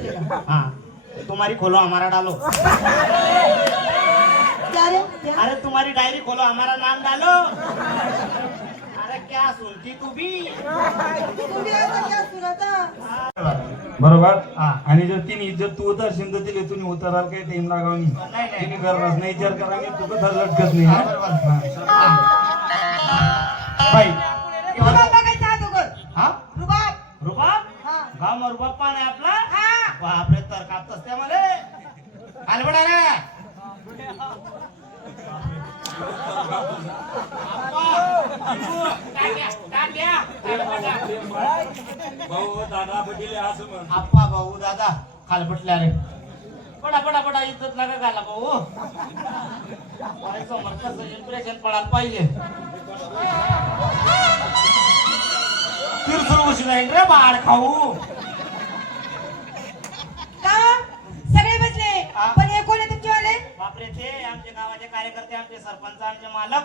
चलेगा। हाँ तुम्हारी खोलो हमारा डालो। क्या रे क्या? अरे तुम्हारी डायरी खोलो हमारा नाम डालो। अरे क्या सुनती तू भी? तुम्ही ऐसा क्या सुना था? बरोबर हा. आणि जर तिने इज्जत तू उतरशील तर तिला तुम्ही उतराल काही टाइम लागावनी नाही. तिने करणार नाही विचार करावी तू तर लटकत नाही हा? हा. बाई रुबाब बघायचा अगोदर. हा रुबाब. रुबाब हा. गाव मग रुबाब पान आहे आपला. हा. बापरे तर कापतस त्यामध्ये आलबडा रे आप्पा भाऊ दादा खालपटल्या रे पडा इज्जत नका घाला भाऊ समोर कसं इम्प्रेशन पडायला पाहिजे तिरसुर उशी जाईल रे बाळ खाऊ का? सगळे बसले हा. पण हे कोण आहे तुमचेवाले? बापरे ते आमचे गावाचे कार्यकर्ते आमचे सरपंच आमचे मालक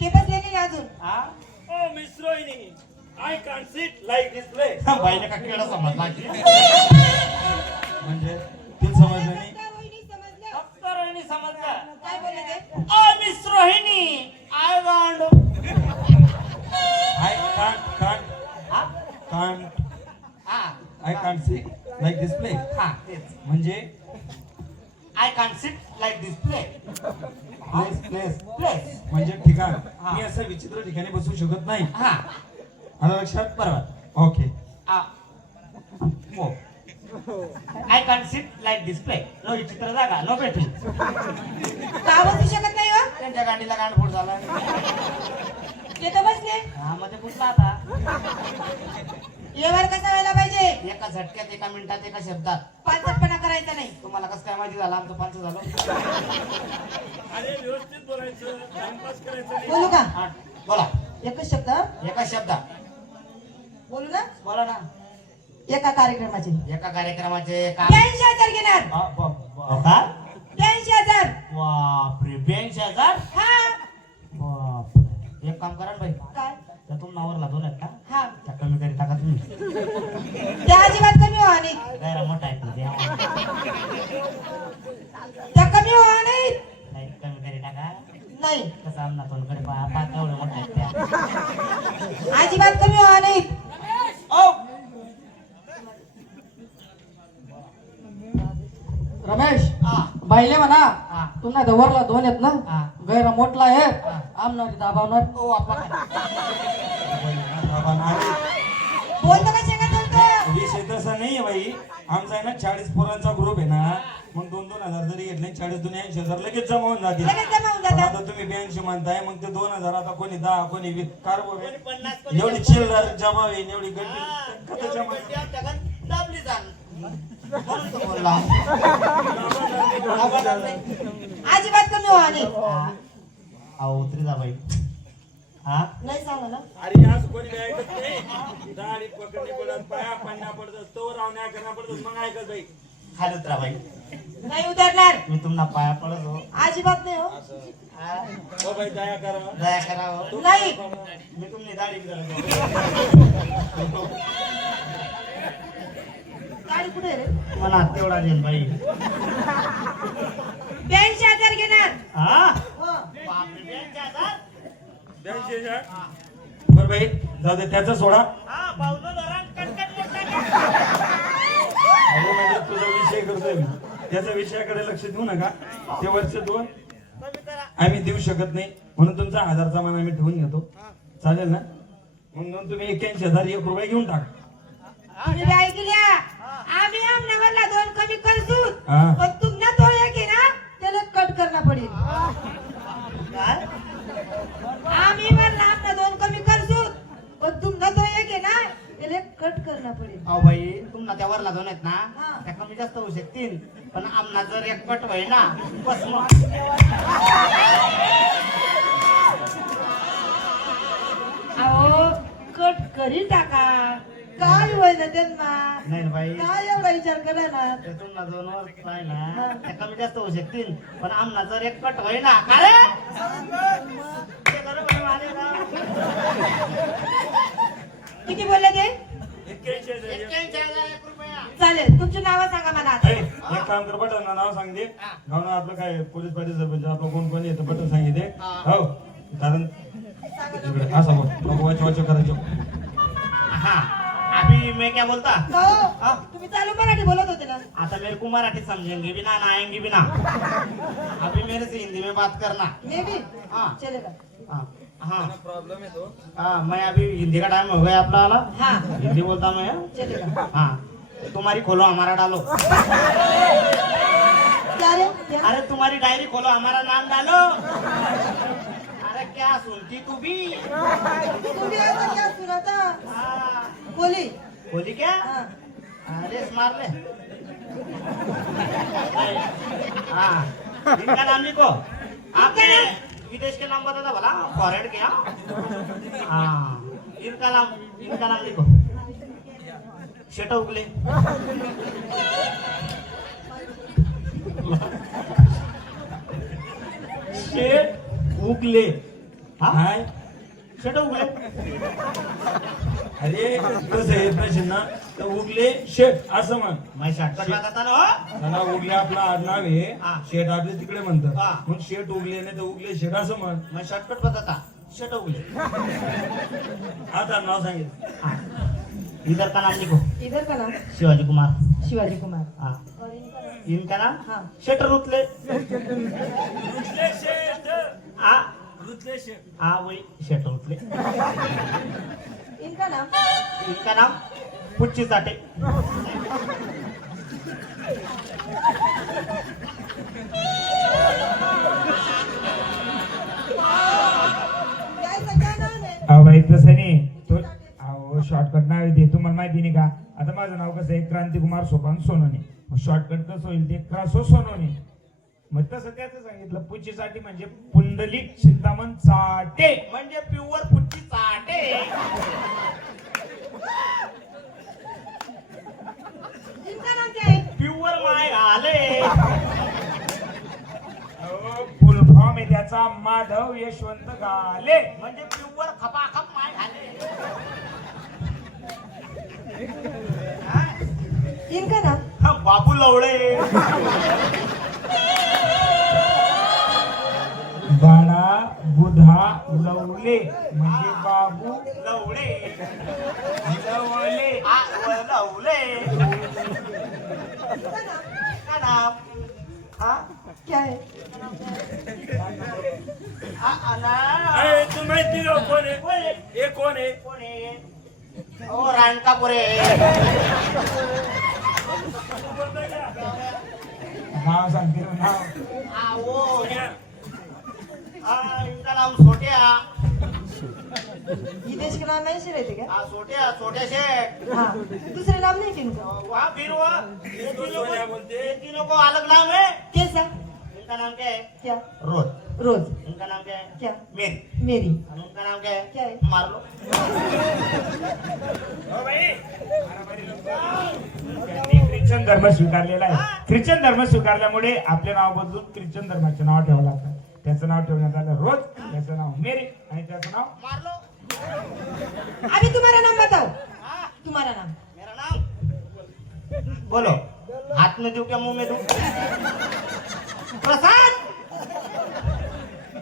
ते बसले नाही अजून. हा Oh, Miss Rohini, I can't sit like this place. बाईने का केळं समजला की म्हणजे तिला समजलं नाही रोहिणी समजलं? फक्त रोहिणी समजलं काय बोलले ते? Oh miss Rohini I want I can't हा I can't see like this play हा तेच म्हणजे I can sit like this play place place म्हणजे ठिकाण हा. मी असं विचित्र ठिकाणी बसू शकत नाही हा आलं लक्षात बरोबर ओके आ हो I can sit like this play नो विचित्र जागा नो बेटी का बसू शकत नाही हो? त्यांच्या गाडीला गांडफोड झाला ते तर बसले. हा मध्ये पुसला आता व्यवहार कसा व्हायला पाहिजे? एका झटक्यात एका मिनिटात एका शब्दात पाचटपणा करायचा नाही. तुम्हाला कसं काय माहिती झालं आमचं पाच झालं अरे व्यवस्थित बोलायचं, टाइमपास करायचं नाही. बोलू का? हा, बोला एकच शब्द एका शब्दात बोलू ना? बोला ना एका कार्यक्रमाचे एका कार्यक्रमाचे काम 82,000 घेणार. का 82,000. बापरे 82,000 हा. बापरे एक काम करा ना बाई काय? त्यातून नावरला दोन आहेत ना हा. त्या कमी करी टाका तुम्ही त्या अजिबात कमी व्हा नाही. गैरा मोठा आहे तुझे त्या कमी व्हा नाही. नाही कमी करी टाका नाही कसं आमना तोंडकडे पहा पाच एवढे मोठा आहेत त्या अजिबात कमी व्हा नाही. ओ रमेश हा बाईले म्हणा हा तुम्हाला दवरला दोन आहेत ना हा गैरा मोठला आहे हा. आमनारी दाबावणार ओ आपा बोलतो का शेंगा बोलतो? विषय तसा नाही आहे बाई आमचा आहे ना 40 पोरांचा ग्रुप आहे ना मग 2,000 जरी घेतले 40 दुनिया 80,000 लगेच जमा होऊन जातील लगेच जमा होऊन पण जातात. आता तुम्ही 82 म्हणताय मग ते 2,000 आता कोणी 10 कोणी 20 कारबो कोणी 50 कोणी एवढी 100. चिल्लर जमा होईल एवढी गड्डी कथा जमा होईल? दाबली जाण म्हणून तो बोलला अजिबात कमी व्हा नाही. अहो उतरी जा बाई हा नाही सांगा ना. अरे आज कोणी बी ऐकत नाही. दाढी पकडणी पडत, पाया पाण्या पडत, तोवर रावण्या करणं पडत, मग ऐकत बाई. खाली उतरा बाई नाही उतरणार. मी तुम्हाला पाया पडत हो अजिबात नाही हो. हा, हो बाई दया करा. दया करा हो. नाही मी तुमची दाढी गाडी कुठे आहे रे? मला तेवढा देईन बाई 82,000 घेणार. हा हो. बापरे 82,000 82,000. बरं बाई जाऊ दे त्याचा सोडा हा पावलं धरण कटकट मोठा अरे म्हणजे तुझा विषय करतोय मी त्याच्या विषयाकडे लक्ष देऊ नका ते वर्ष दोन कमी करा आम्ही देऊ शकत नाही म्हणून तुमचा 1,000चा मान आम्ही ठेवून घेतो चालेल ना म्हणून तुम्ही 81,000 1 रुपये घेऊन टाका तुम्ही बी ऐकल्या? आम्ही आमनावरला 2 कमी करतो. हा. पण तुमना तो एक आहे ना त्याला कट करणं पडेल. काय आम्ही वरला आपला 2 कमी करतो. पण तुमना तो एक आहे ना त्याला कट करणं पडेल. अहो बाई तुम्हाला त्या वरला दोन आहेत ना हा. त्या कमी जास्त होऊ शकतील पण आमना जर एक पट होय ना बस मग अहो कट करी टाका. काय होय ना त्यांना? नाही ना बाई काय एवढा विचार करणार? ते तुम्हाला दोन वर पाहिला त्या कमी जास्त होऊ शकतील पण आमना जर एक पट होय ना का रे ते बरोबर आहे ना? किती बोलले ते? 81,000. 81,000 रुपया चालेल तुमची नावं सांगा मला आता. ए, एक काम कर बटन नाव सांग दे. नाव ना आपलं काय पोलीस पाटील सरपंच आपलं कोण कोण येतं बटन सांगितले. हो कारण इकडे असं बोल नको वाच करायचं. हाँ अभी मैं क्या बोलता हो, तुम्ही चालू मराठी बोलत होते ना. आता मेरे को मराठी समझेंगे भी ना आएंगे भी ना अभी मेरे से हिंदी में बात करना. मे बी हाँ चलेगा. हाँ हाँ हाँ मैं अभी हिंदी का टाइम हो गया अपना वाला. हाँ हिंदी बोलता मैं. चलेगा. हाँ तुम्हारी खोलो हमारा डालो. क्या रे क्या? अरे तुम्हारी डायरी खोलो हमारा नाम डालो. अरे क्या सुनती तू भी. तुम्ही ऐसा क्या सुना था? हाँ बोली. बोली क्या. हाँ. अरे मार ले. हाँ इनका नाम लिखो. आपने विदेश के नाम बता था भला फॉरेन क्या. हाँ इनका नाम लिखो. शेटा उगले. शेट उगले. हाँ काय शेट उगले. अरे कसं आहे प्रश्न ना तर उगले शेट असं म्हण. मैं शॉर्टकट बताता ना हो. त्यांना उगले आपला आडनाव आहे. हा. शेट आपले तिकडे हा. म्हणतात मग शेट उगले नाही तर उगले शेट असं म्हण. मैं शॉर्टकट बताता शेट उगले. आता नाव सांगितलं. हाँ इधर का नाम लिखो. इधर का नाम शिवाजी कुमार. शिवाजी कुमार. हाँ और इनका नाम? इनका नाम हाँ. शेटर उतले. रुतले शेठ हाँ रुतले शेठ. हाँ वही शेटर उतले. इनका नाम इनका नाम पुच्ची चाटे. यायचं क्या नाम आहे? अहो बाई तसं नाही तो अहो शॉर्टकट नाव आहे ते तुम्हाला माहिती नाही का. आता माझं नाव कसं आहे क्रांतिकुमार सोपान सोनोने. मग शॉर्टकट कसं होईल ते क्रासो सोनोने. मग तसं त्याचं सांगितलं पुच्छीसाठी म्हणजे पुंडलिक चिंतामण चाटे. म्हणजे प्युअर पुच्ची चाटे. इनका नाम क्या है? प्युअर माय घाले. फुल फॉर्म आहे त्याचा माधव यशवंत गाले. म्हणजे प्युअर खपाखप माय घाले. इनका नाम हा, बाबू लवळे. बाळा बुधा लवले म्हणजे बाबू लवळे. लवले. आ, लवले. का नाम. हा क्या है? अना अरे तू माहिती ना कोण आहे. कोण आहे? हे कोण आहे. कोण आहे. ओ रानकापुरे. नाव सांगते ना, नाव. आओ इनका नाम सोट्या. ये देश के नाम ऐसे रहते क्या? हाँ छोटे शेठ. हाँ दूसरे नाम नहीं कि इनका? वहाँ फिर वो ये सोनिया बोलते. तीनों को अलग नाम है. कैसा? इनका नाम क्या है. क्या? रोज. रोज. इनका नाम क्या है. क्या? मेरी. मेरी. और उनका नाम क्या है. क्या है? मार लो. हो बाई, त्यांनी ख्रिश्चन धर्म स्वीकारलेला आहे. ख्रिश्चन धर्म स्वीकारल्यामुळे आपले नाव बदलून ख्रिश्चन धर्माचे नाव ठेवावं लागतं. त्याचं नाव ठेवण्यात आलं रोज. त्याचं नाव मेरी आणि त्याचं नाव मार लो. अभी तुम्हारा नाम बताओ. हाँ तुम्हारा नाम. मेरा नाम बोलो. हाथ में दूं क्या मुंह में दूं. प्रसाद.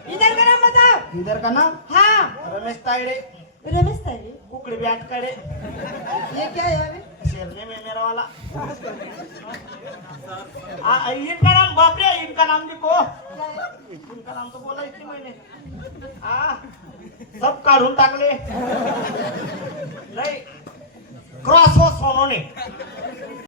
इधर का नाम बताओ. इधर का नाम हाँ रमेश तायडे. रमेश ताई. कुकड़ी बैठ करे. ये क्या है अभी? शेरने में मेरा वाला. इनका नाम बापरे इनका नाम लिखो. क्या है? इनका नाम तो बोला इतनी मैंने. हाँ सब काढून टाकले. नाही